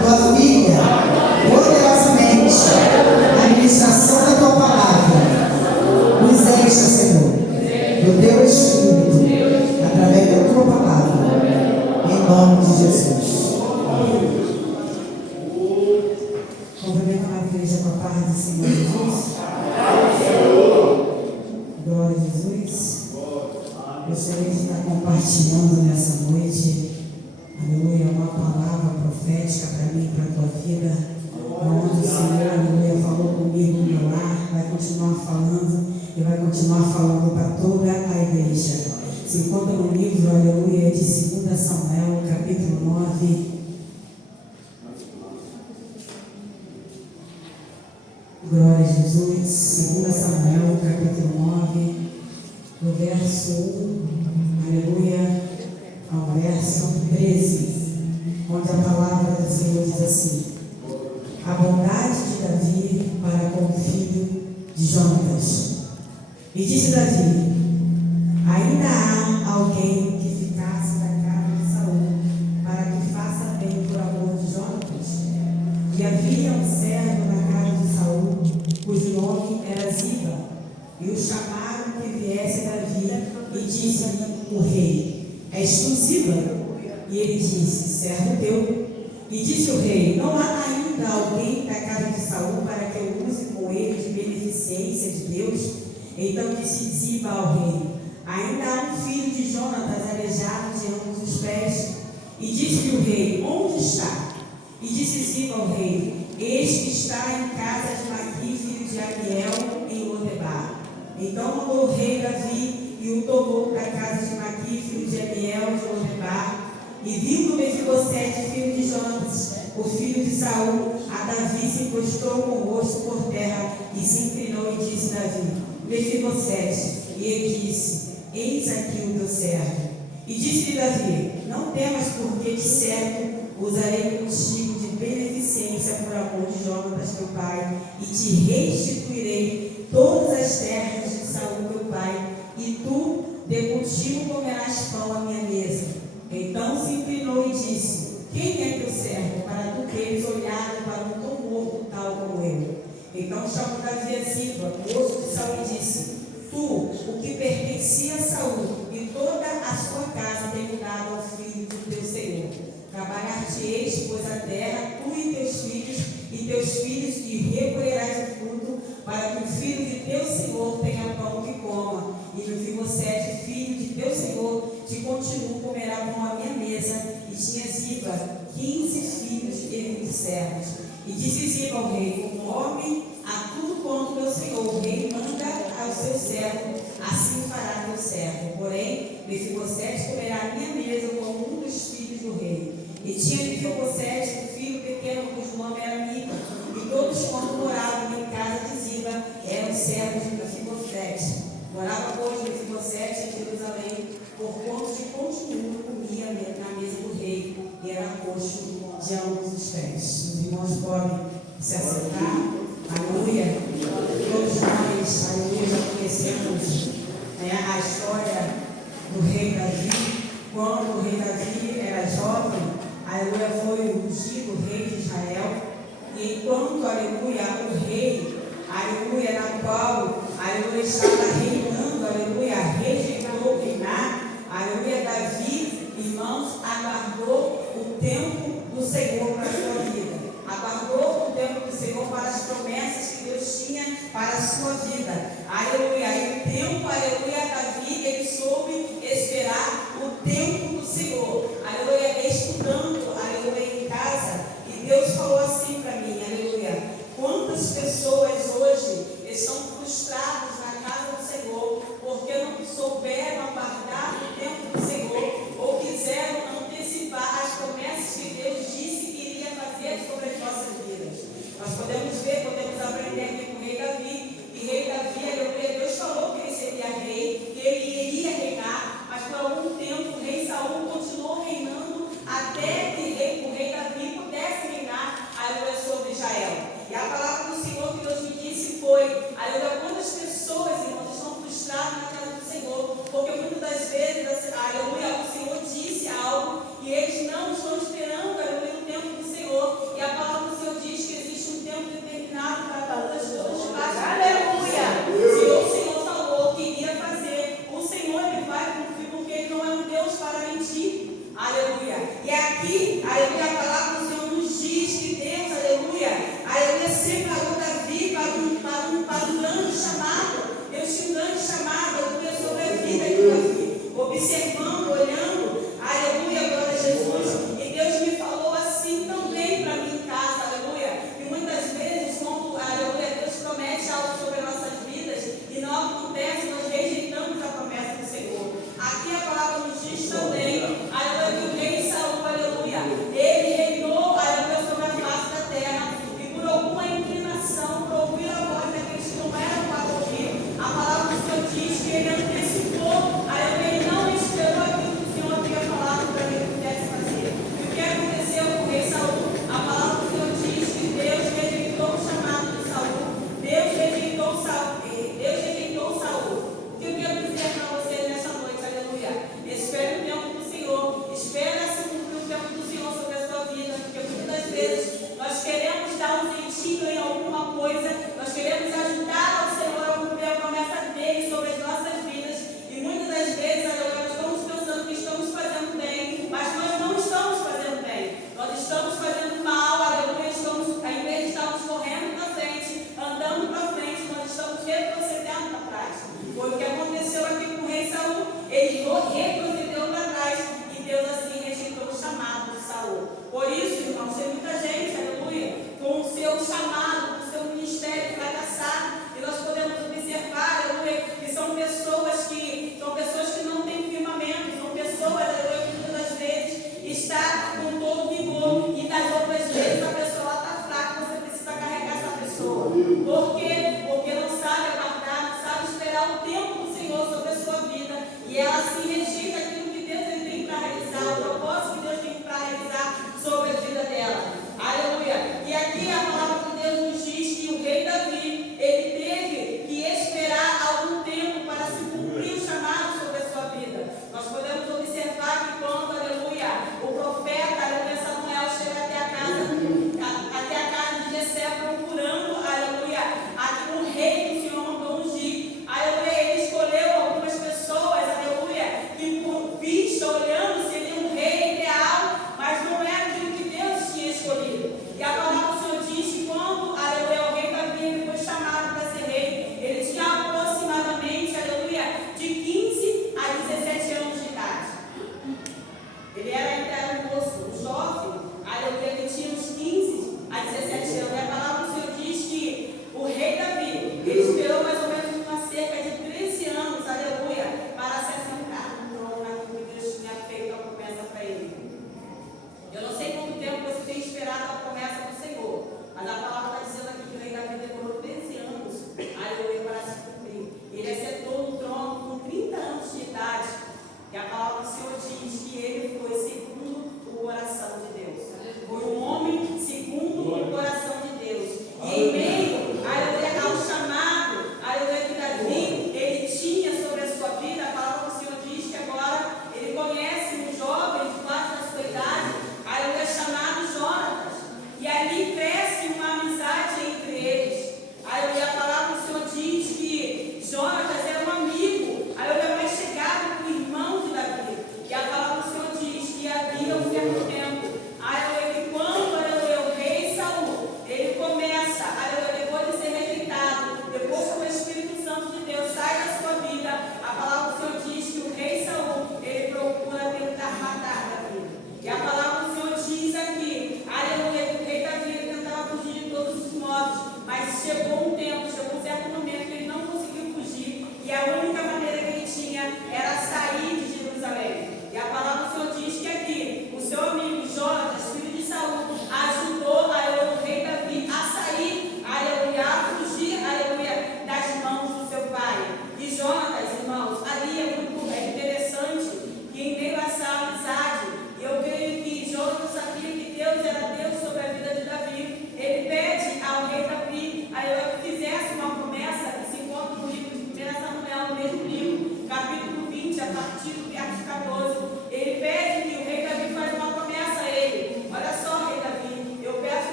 tua filha, poderosamente, a ministração da tua palavra. Nos encha, Senhor, do teu Espírito, através da tua palavra, em nome de Jesus. Cumprimento a igreja com a paz do Senhor Jesus. Glória a Jesus. Gostaria de estar compartilhando nessa noite, aleluia, uma palavra profética para mim e para a tua vida, onde o Senhor, aleluia, falou comigo no meu lar, vai continuar falando e vai continuar falando para toda a igreja. Se encontra no livro, aleluia, de 2 Samuel, capítulo 9. Glória a Jesus. 2 Samuel, capítulo 9, do verso 1, aleluia, ao verso 13, onde a palavra do Senhor diz assim: a bondade de Davi para com o filho de Jonatas. E disse Davi: ainda há alguém que ficasse na casa de Saul, para que faça bem por amor de Jonatas? E havia um servo na casa de Saul, cujo nome era Ziba, e o chamaram que viesse a Davi, e disse-lhe o rei: és tu Ziba? E ele disse: servo teu. E disse o rei: não há ainda alguém da casa de Saul para que eu use com ele de beneficência de Deus? Então disse Ziba ao rei: ainda há um filho de Jonatas aleijado de ambos os pés. E disse-lhe o rei: onde está? E disse Ziba ao rei: este que está em casa de Maqui, filho de Amiel, em Lodebar. Então mandou o rei Davi e o tomou da casa de Maqui, filho de Amiel, de Lodebar. E vindo Mefibosete, filho de Jonatas, o filho de Saul, a Davi se prostrou com o rosto por terra e se inclinou e disse Davi: Mefibosete. E ele disse: eis aqui o teu servo. E disse-lhe Davi: não temas, porque de certo usarei contigo de beneficência por amor de Jonatas teu pai, e te restituirei todas as terras de Saul teu pai, e tu de contigo comerás pão à minha mesa. Então se inclinou e disse: quem é teu servo, para tu teres olhado para um tão morto tal como eu? Então chamou Davi a Ziba, moço de Saul, e disse: tu, o que pertencia a Saul, e toda a sua casa tenho dado ao filho do teu Senhor. Trabalhar-te-eis, pois, a terra, tu e teus filhos, e recolherás o fruto, para que o filho de teu Senhor tenha pão que coma. E Mefibosete, filho de teu Senhor, de continuo comerá pão à minha mesa. E tinha Ziba 15 filhos e 20 servos. E disse Ziba ao rei: conforme a tudo quanto meu senhor, o rei, manda ao seu servo, assim fará teu servo. Porém, Mefibosete comerá à minha mesa como um dos filhos do rei. E tinha Mefibosete um filho pequeno, cujo nome era Mica, e todos quanto moravam em casa de Ziba eram servos de Mefibosete. Morava, pois, Mefibosete em Jerusalém, porquanto de continuo comia na mesa do rei, e era coxo de ambos os pés. Os irmãos podem se assentar. Aleluia. Todos nós, aleluia, já conhecemos a história do rei Davi. Quando o rei Davi era jovem, aleluia, foi ungido rei de Israel. E enquanto, aleluia, o rei, aleluia, na qual, aleluia, estava reinando, aleluia, rejeitou reinar, aleluia, Davi, irmãos, aguardou o tempo do Senhor para a sua vida. Aguardou o tempo do Senhor para as promessas que Deus tinha para a sua vida. Aleluia. E o tempo, aleluia, Davi, ele soube esperar o tempo do Senhor. Aleluia. Estudando, aleluia, em casa. E Deus falou assim para mim, aleluia: quantas pessoas hoje estão frustradas na casa do Senhor porque não souberam aguardar o tempo do Senhor ou quiseram antecipar as promessas que Deus disse que iria fazer sobre as nossas vidas. Nós podemos ver, podemos aprender aqui com o rei Davi. E rei Davi, aleluia, Deus falou que ele seria rei, que ele iria reinar, mas por algum tempo o rei Saul continuou reinando até que o rei Davi pudesse reinar, aleluia, Por quê? Porque não sabe aguardar, não sabe esperar o tempo do Senhor sobre a sua vida. E ela se rejeita aquilo que Deus tem para realizar, o propósito que Deus tem para realizar sobre a vida dela. Aleluia. E aqui a palavra de Deus nos diz que o rei Davi, ele teve que esperar algum tempo para se cumprir o chamado sobre a sua vida. Nós podemos observar que quando, aleluia, o profeta, aleluia, Samuel chega até a casa de Jessé procurando, aleluia,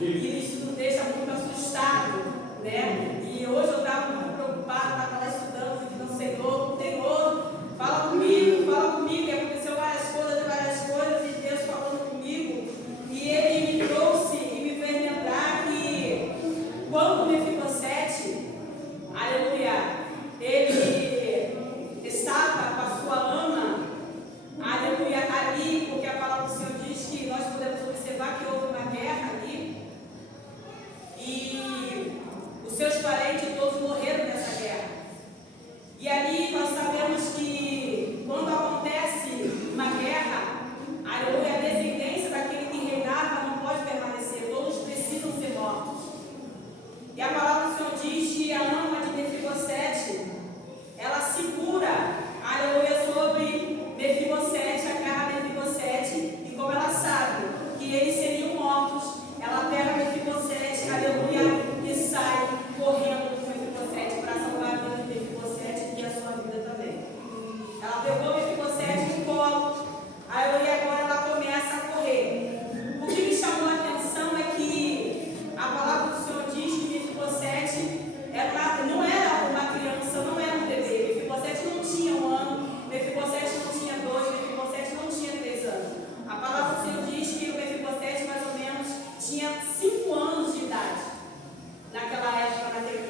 E isso nos deixa muito assustado, né? E hoje eu estava muito preocupada, estava lá estudando, pedindo ao Senhor, fala comigo, e aconteceu várias coisas, e Deus falando comigo, e Ele me trouxe e me fez lembrar que quando Mefibosete, aleluia, ele estava com a sua ama, aleluia, ali, porque a palavra do Senhor diz que nós podemos observar que houve uma guerra ali, e os seus parentes todos morreram nessa guerra. E ali nós sabemos que quando acontece uma guerra, aleluia, a descendência daquele que reinava não pode permanecer, todos precisam ser mortos. E a palavra do Senhor diz que a ama de Mefibosete, ela segura, aleluia, sobre Mefibosete, agarra Mefibosete, e como ela sabe que eles seriam mortos, ela pega Mefibosete, aleluia, e sai correndo com Mefibosete para salvar a vida de Mefibosete e a sua vida também. Ela pegou Mefibosete no colo, aleluia, agora ela começa a correr. O que me chamou a atenção é que a palavra do Senhor diz que Mefibosete não era uma criança, não era um bebê. Mefibosete não tinha 1 ano, Mefibosete não tinha 2, Mefibosete não tinha 3 anos. A palavra do Senhor diz que o Mefibosete mais ou menos tinha 5 anos de idade naquela época, naquele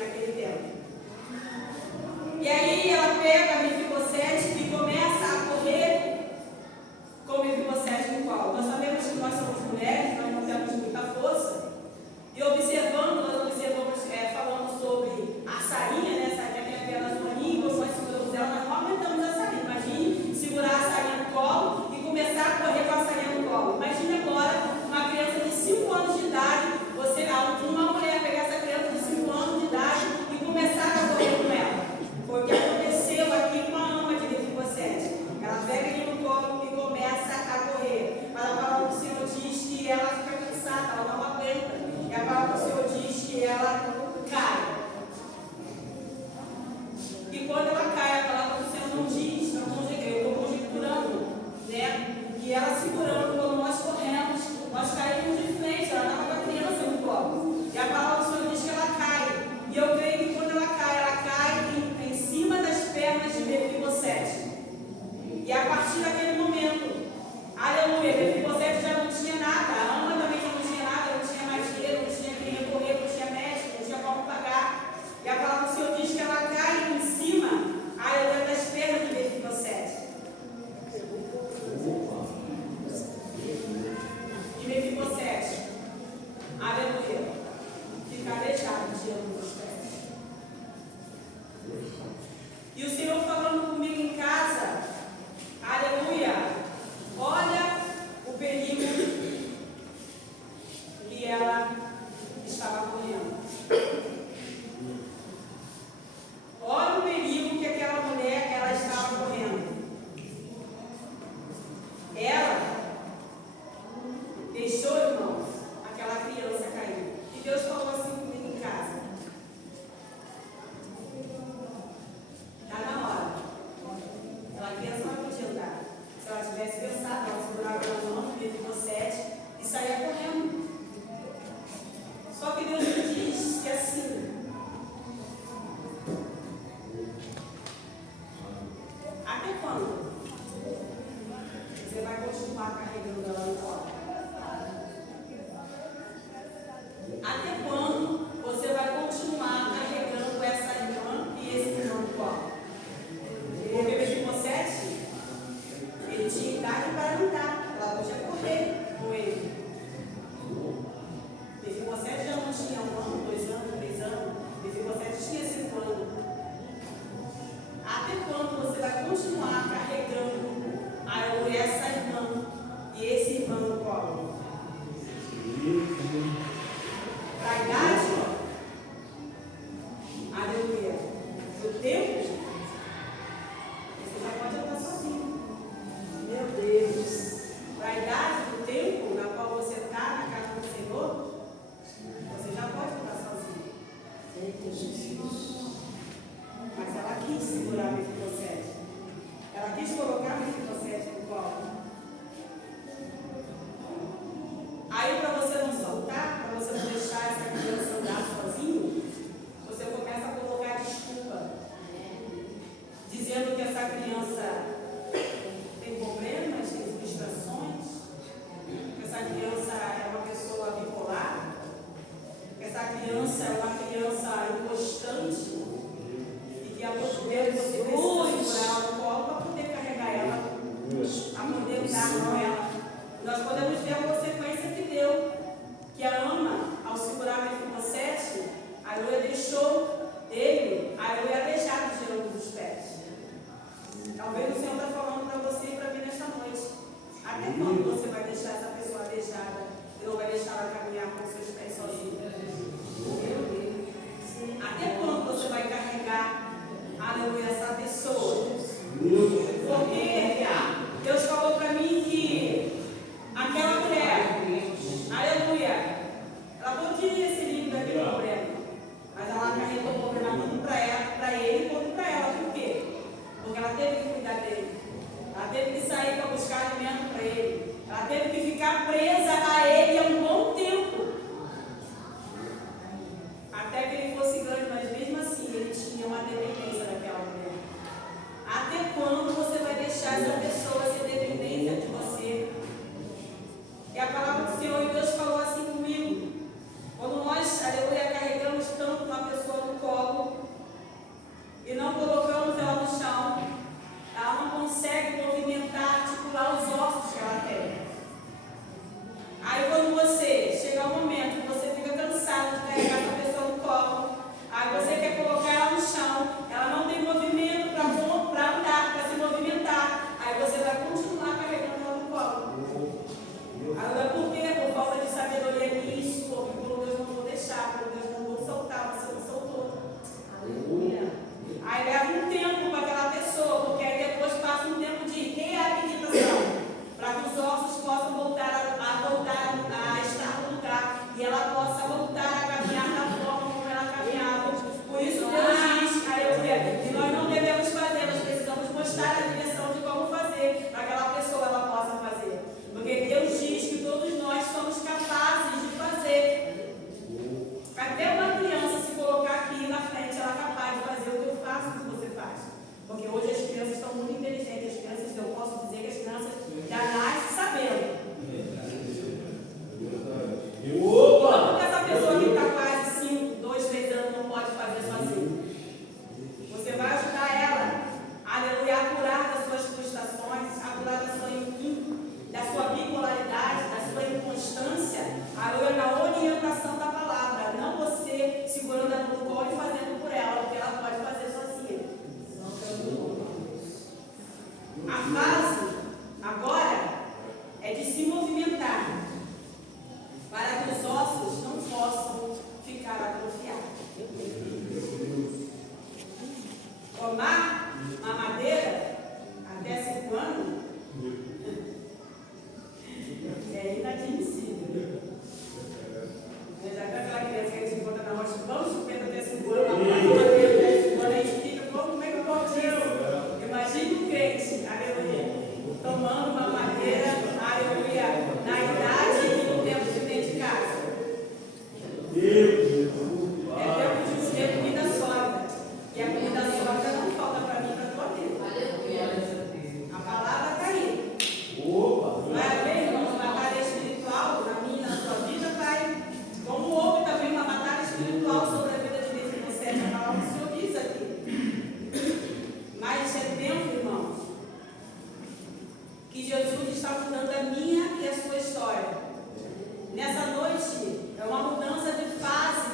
Nessa noite é uma mudança de fase